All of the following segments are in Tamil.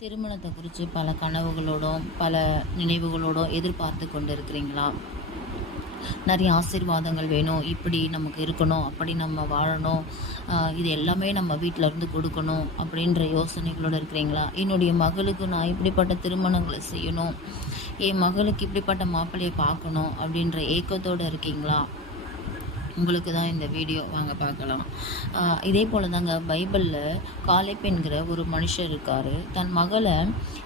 திருமணத்தை குறித்து பல கனவுகளோடும் பல நினைவுகளோடும் எதிர்பார்த்து கொண்டு இருக்கிறீங்களா நிறைய ஆசீர்வாதங்கள் வேணும். இப்படி நமக்கு இருக்கணும் அப்படி நம்ம வாழணும். இது எல்லாமே நம்ம வீட்டில் இருந்து கொடுக்கணும் அப்படின்ற யோசனைகளோடு இருக்கிறீங்களா? என்னுடைய மகளுக்கு நான் இப்படிப்பட்ட திருமணங்களை செய்யணும். என் மகளுக்கு இப்படிப்பட்ட மாப்பிள்ளையை பார்க்கணும் அப்படின்ற ஏக்கத்தோடு இருக்கீங்களா? உங்களுக்கு தான் இந்த வீடியோ வாங்க பார்க்கலாம். இதே போல் தாங்க பைபிளில் காலேப் என்கிற ஒரு மனுஷர் இருக்கார். தன் மகளை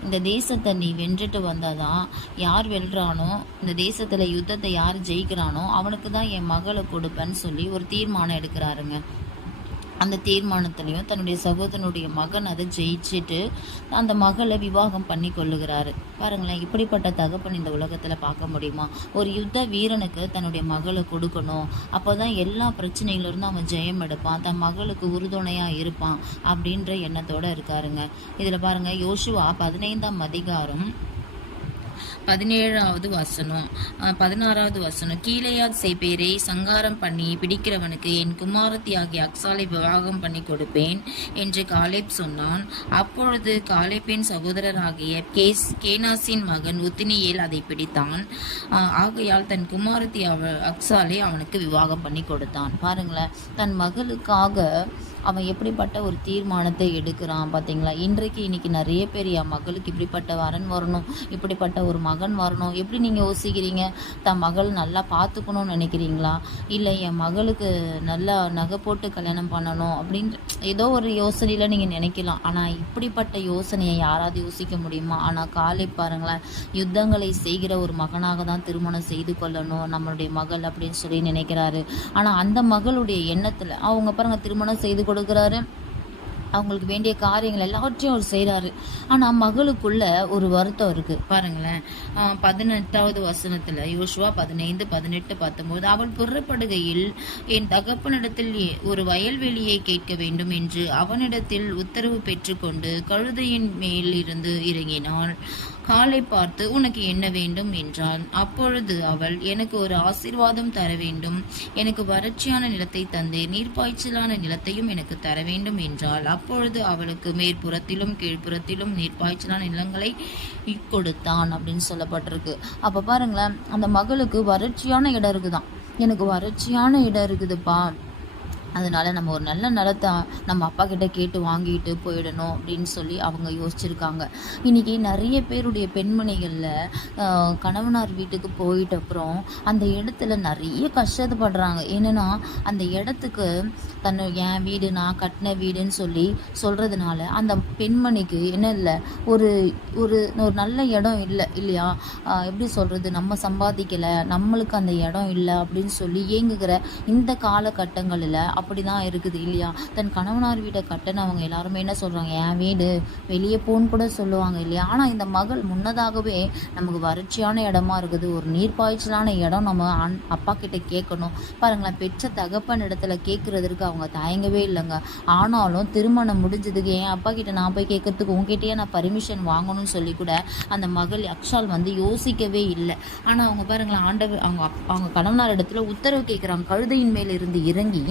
இந்த தேசத்தை நீ வென்றுட்டு வந்தால் தான் யார் வெல்றானோ இந்த தேசத்தில் யுத்தத்தை யார் ஜெயிக்கிறானோ அவனுக்கு தான் என் மகளை கொடுப்பேன்னு சொல்லி ஒரு தீர்மானம் எடுக்கிறாருங்க. அந்த தீர்மானத்துலேயும் தன்னுடைய சகோதரனுடைய மகன் அதை ஜெயிச்சுட்டு அந்த மகளை விவாகம் பண்ணி கொள்ளுகிறாரு. பாருங்களேன் இப்படிப்பட்ட தகப்பன் இந்த உலகத்தில் பார்க்க முடியுமா? ஒரு யுத்த வீரனுக்கு தன்னுடைய மகளை கொடுக்கணும். அப்போ தான் எல்லா பிரச்சனைகளிலிருந்தும் அவன் ஜெயம் எடுப்பான் தன் மகளுக்கு உறுதுணையாக இருப்பான் அப்படின்ற எண்ணத்தோடு இருக்காருங்க. இதில் பாருங்கள் யோசுவா பதினைந்தாம் அதிகாரம் பதினேழாவது வசனம். பதினாறாவது வசனம். கீழையாத் சேப்பேரை சங்காரம் பண்ணி பிடிக்கிறவனுக்கு என் குமாரத்தி ஆகிய அக்சாலை விவாகம் பண்ணி கொடுப்பேன் என்று காலேப் சொன்னான். அப்பொழுது காலேப்பின் சகோதரராகிய கேஸ் கேனாசின் மகன் உத்தினியேல் அதை பிடித்தான். ஆகையால் தன் குமாரத்தி அவ அக்சாலை அவனுக்கு விவாகம் பண்ணி கொடுத்தான். பாருங்களேன் தன் மகளுக்காக அவன் எப்படிப்பட்ட ஒரு தீர்மானத்தை எடுக்கிறான் பார்த்தீங்களா? இன்றைக்கு இன்னைக்கு நிறைய பேர் என் மகளுக்கு இப்படிப்பட்ட வரன் வரணும் இப்படிப்பட்ட ஒரு மகன் வரணும். எப்படி நீங்கள் யோசிக்கிறீங்க? தன் மகள் நல்லா பார்த்துக்கணும்னு நினைக்கிறீங்களா? இல்லை என் மகளுக்கு நல்லா நகை போட்டு கல்யாணம் பண்ணணும் அப்படின்ற ஏதோ ஒரு யோசனையில் நீங்கள் நினைக்கலாம். ஆனால் இப்படிப்பட்ட யோசனையை யாராவது யோசிக்க முடியுமா? ஆனால் காலை பாருங்களேன் யுத்தங்களை செய்கிற ஒரு மகனாக தான் திருமணம் செய்து கொள்ளணும் நம்மளுடைய மகள் அப்படின்னு சொல்லி நினைக்கிறாரு. ஆனால் அந்த மகளுடைய எண்ணத்தில் அவங்க பாருங்க திருமணம் செய்து கொடுக்குறாரு. அவங்களுக்கு வேண்டிய காரியங்கள் எல்லாத்தையும் அவர் செய்கிறாரு ஆனால் மகளுக்குள்ள ஒரு வருத்தம் இருக்குது பாருங்களேன். பதினெட்டாவது வசனத்தில் யோசுவா பதினைந்து பதினெட்டு பத்தொம்போது அவள் புறப்படுகையில் என் தகப்பனிடத்தில் ஒரு வயல்வெளியை கேட்க வேண்டும் என்று அவனிடத்தில் உத்தரவு பெற்றுக்கொண்டு கழுதையின் மேல் இருந்து இறங்கினாள். காலை பார்த்து உனக்கு என்ன வேண்டும்? என்றான். அப்பொழுது அவள் எனக்கு ஒரு ஆசீர்வாதம் தர வேண்டும். எனக்கு வறட்சியான நிலத்தை தந்து நீர்ப்பாய்ச்சலான நிலத்தையும் எனக்கு தர வேண்டும் என்றாள். அப்பொழுது அவளுக்கு மேற்புறத்திலும் கீழ்ப்புறத்திலும் நீர்ப்பாய்ச்சலான நிலங்களை கொடுத்தான் அப்படின்னு சொல்லப்பட்டிருக்கு. அப்ப பாருங்களேன் அந்த மகளுக்கு வறட்சியான இடம் இருக்குதான் எனக்கு வறட்சியான இடம் இருக்குதுப்பா. அதனால நம்ம ஒரு நல்ல நிலத்தை நம்ம அப்பா கிட்ட கேட்டு வாங்கிட்டு போயிடணும் அப்படின்னு சொல்லி அவங்க யோசிச்சிருக்காங்க. இன்னைக்கு நிறைய பேருடைய பெண்மணிகளில் கணவனார் வீட்டுக்கு போயிட்ட அப்புறம் அந்த இடத்துல நிறைய கஷ்டப்படுறாங்க என்னென்னா அந்த இடத்துக்கு தன்னை என் வீடு நான் கட்டின வீடுன்னு சொல்லி சொல்கிறதுனால அந்த பெண்மணிக்கு என்ன இல்லை ஒரு ஒரு ஒரு நல்ல இடம் இல்லை இல்லையா? எப்படி சொல்கிறது நம்ம சம்பாதிக்கலை நம்மளுக்கு அந்த இடம் இல்லை அப்படின்னு சொல்லி ஏங்குகிற இந்த காலகட்டங்களில் அப்படி தான் இருக்குது இல்லையா? தன் கணவனார் வீட்டை கட்டினவங்க எல்லாருமே என்ன சொல்கிறாங்க என் வீடு வெளியே போன்னு கூட சொல்லுவாங்க இல்லையா? ஆனால் இந்த மகள் முன்னதாகவே நமக்கு வறட்சியான இடமா இருக்குது. ஒரு நீர்ப்பாய்ச்சலான இடம் நம்ம அன் அப்பா கிட்ட கேட்கணும். பாருங்களேன் பெற்ற தகப்பன் இடத்துல கேட்குறதுக்கு அவங்க தயங்கவே இல்லைங்க. ஆனாலும் திருமணம் முடிஞ்சதுக்கு என் அப்பா கிட்ட நான் போய் கேட்கறதுக்கு உங்ககிட்டயே நான் பர்மிஷன் வாங்கணும்னு சொல்லி கூட அந்த மகள் அக்ஷால் வந்து யோசிக்கவே இல்லை. ஆனால் அவங்க பாருங்களேன் ஆண்டவர் அவங்க அவங்க கணவனார் இடத்துல உத்தரவு கேட்குறாங்க. கழுதையின் மேலிருந்து இறங்கி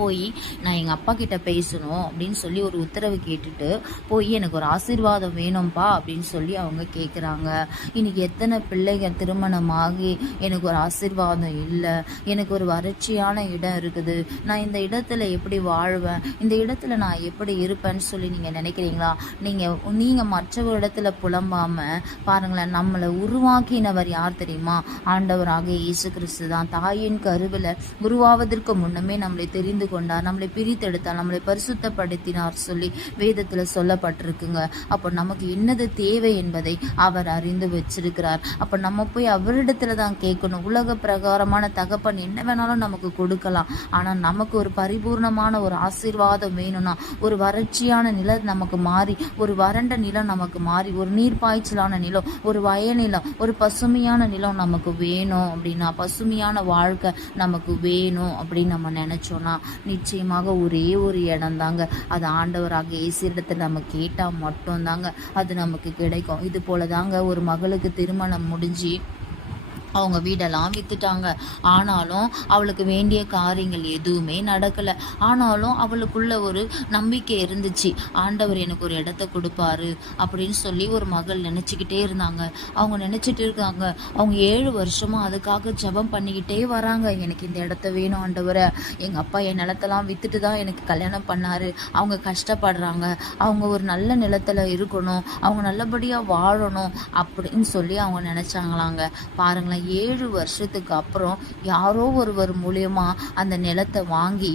போய் நான் எங்கள் அப்பா கிட்ட பேசணும் அப்படின்னு சொல்லி ஒரு உத்தரவு கேட்டுட்டு போய் எனக்கு ஒரு ஆசீர்வாதம் வேணும்ப்பா அப்படின்னு சொல்லி அவங்க கேட்குறாங்க இன்னைக்கு எத்தனை பிள்ளைகள் திருமணமாகி எனக்கு ஒரு ஆசீர்வாதம் இல்லை. எனக்கு ஒரு வறட்சியான இடம் இருக்குது. நான் இந்த இடத்துல எப்படி வாழ்வேன்? இந்த இடத்துல நான் எப்படி இருப்பேன்னு சொல்லி நீங்கள் நினைக்கிறீங்களா? நீங்கள் நீங்கள் மற்றவர் இடத்துல புலம்பாமல் பாருங்களேன் நம்மளை உருவாக்கினவர் யார் தெரியுமா? ஆண்டவராக இயேசு கிறிஸ்து தான். தாயின் கருவில் உருவாவதற்கு முன்னமே நம்மளை தெரிந்து கொண்டார் நம்மளை பிரித்தெடுத்தார் நம்மளை பரிசுத்தப்படுத்தினார் சொல்லி வேதத்தில் சொல்லப்பட்டிருக்குங்க. அப்போ நமக்கு என்னது தேவை என்பதை அவர் அறிந்து வச்சிருக்கிறார். அப்போ நம்ம போய் அவரிடத்துல தான் கேட்கணும். உலக பிரகாரமான தகப்பன் என்ன வேணாலும் நமக்கு கொடுக்கலாம். ஆனால் நமக்கு ஒரு பரிபூர்ணமான ஒரு ஆசீர்வாதம் வேணும்னா ஒரு வறட்சியான நிலம் நமக்கு மாறி ஒரு வறண்ட நிலம் நமக்கு மாறி ஒரு நீர்ப்பாய்ச்சலான நிலம் ஒரு வயநிலம் நிலம் ஒரு பசுமையான நிலம் நமக்கு வேணும் அப்படின்னா பசுமையான வாழ்க்கை நமக்கு வேணும் அப்படின்னு நம்ம நினச்சோன்னா நிச்சயமாக ஒரே ஒரு இடம் தாங்க அது ஆண்டவராக இயேசு நம்ம கேட்டால் மட்டும்தாங்க. அது நமக்கு கிடைக்கும். இது போல தாங்க ஒரு மகளுக்கு திருமணம் முடிஞ்சு அவங்க வீடெல்லாம் வித்துட்டாங்க. ஆனாலும் அவளுக்கு வேண்டிய காரியங்கள் எதுவுமே நடக்கலை. ஆனாலும் அவளுக்குள்ள ஒரு நம்பிக்கை இருந்துச்சு. ஆண்டவர் எனக்கு ஒரு இடத்த கொடுப்பாரு அப்படின்னு சொல்லி ஒரு மகள் நினச்சிக்கிட்டே இருந்தாங்க. அவங்க நினச்சிட்டு இருக்காங்க. அவங்க ஏழு வருஷமா அதுக்காக ஜெபம் பண்ணிக்கிட்டே வராங்க. எனக்கு இந்த இடத்த வேணும் ஆண்டவரை. எங்கள் அப்பா என் நிலத்தெல்லாம் வித்துட்டு தான் எனக்கு கல்யாணம் பண்ணாரு. அவங்க கஷ்டப்படுறாங்க. அவங்க ஒரு நல்ல நிலத்துல இருக்கணும். அவங்க நல்லபடியாக வாழணும் அப்படின்னு சொல்லி அவங்க நினச்சாங்களாங்க. பாருங்களேன் ஏழு வருஷத்துக்கு அப்புறம் யாரோ ஒருவர் மூலயமா அந்த நிலத்தை வாங்கி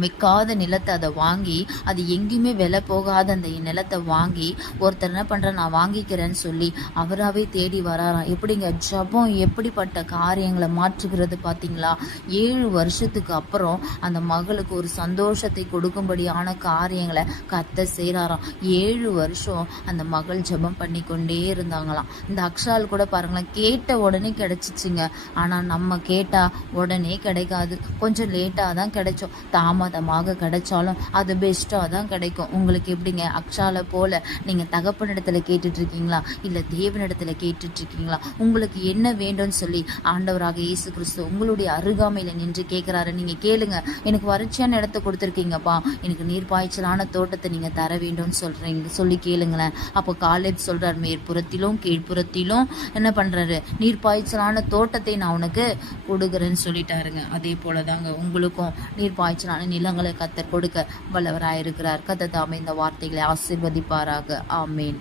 விற்காத நிலத்தை அதை வாங்கி அது எங்கேயுமே விலை போகாத அந்த நிலத்தை வாங்கி ஒருத்தர் என்ன பண்ணுற நான் வாங்கிக்கிறேன்னு சொல்லி அவராகவே தேடி வராராம் எப்படிங்க? ஜபம் எப்படிப்பட்ட காரியங்களை மாற்றுகிறது பார்த்தீங்களா? ஏழு வருஷத்துக்கு அப்புறம் அந்த மகளுக்கு ஒரு சந்தோஷத்தை கொடுக்கும்படியான காரியங்களை கத்த செய்கிறாராம் ஏழு வருஷம் அந்த மகள் ஜெபம் பண்ணி கொண்டே இருந்தாங்களாம். இந்த அக்ஷால் கூட பாருங்களேன் கேட்ட உடனே கிடைச்சிச்சுங்க. ஆனால் நம்ம கேட்டால் உடனே கிடைக்காது. கொஞ்சம் லேட்டாக தான் கிடைச்சோம். தாமதமாக கிடைச்சாலும் அது பெஸ்ட்டாக தான் கிடைக்கும். உங்களுக்கு எப்படிங்க? அக்ஷால போல நீங்கள் தகப்பன் இடத்துல இருக்கீங்களா இல்லை தேவனிடத்தில் கேட்டுட்ருக்கீங்களா? உங்களுக்கு என்ன வேண்டும்னு சொல்லி ஆண்டவராக இயேசு கிறிஸ்து உங்களுடைய அருகாமையில் நின்று கேட்குறாரு நீங்கள் கேளுங்க. எனக்கு வறட்சியான இடத்த கொடுத்துருக்கீங்கப்பா. எனக்கு நீர் பாய்ச்சலான தோட்டத்தை நீங்கள் தர வேண்டும்னு சொல்கிறீங்க சொல்லி கேளுங்களேன். அப்போ காலேஜ் சொல்கிறார் மேற்புறத்திலும் கீழ்ப்புறத்திலும் என்ன பண்ணுறாரு நீர் பாய்ச்சலான தோட்டத்தை நான் உனக்கு கொடுக்குறேன்னு சொல்லிட்டாருங்க. அதே போல தாங்க உங்களுக்கும் நீர்ப்பாய்ச்சலான நிலங்களை கத்தர் கொடுக்க வல்லவராயிருக்கிறார். கத்த தாமே இந்த வார்த்தைகளை ஆசிர்வதிப்பாராக. ஆமேன்.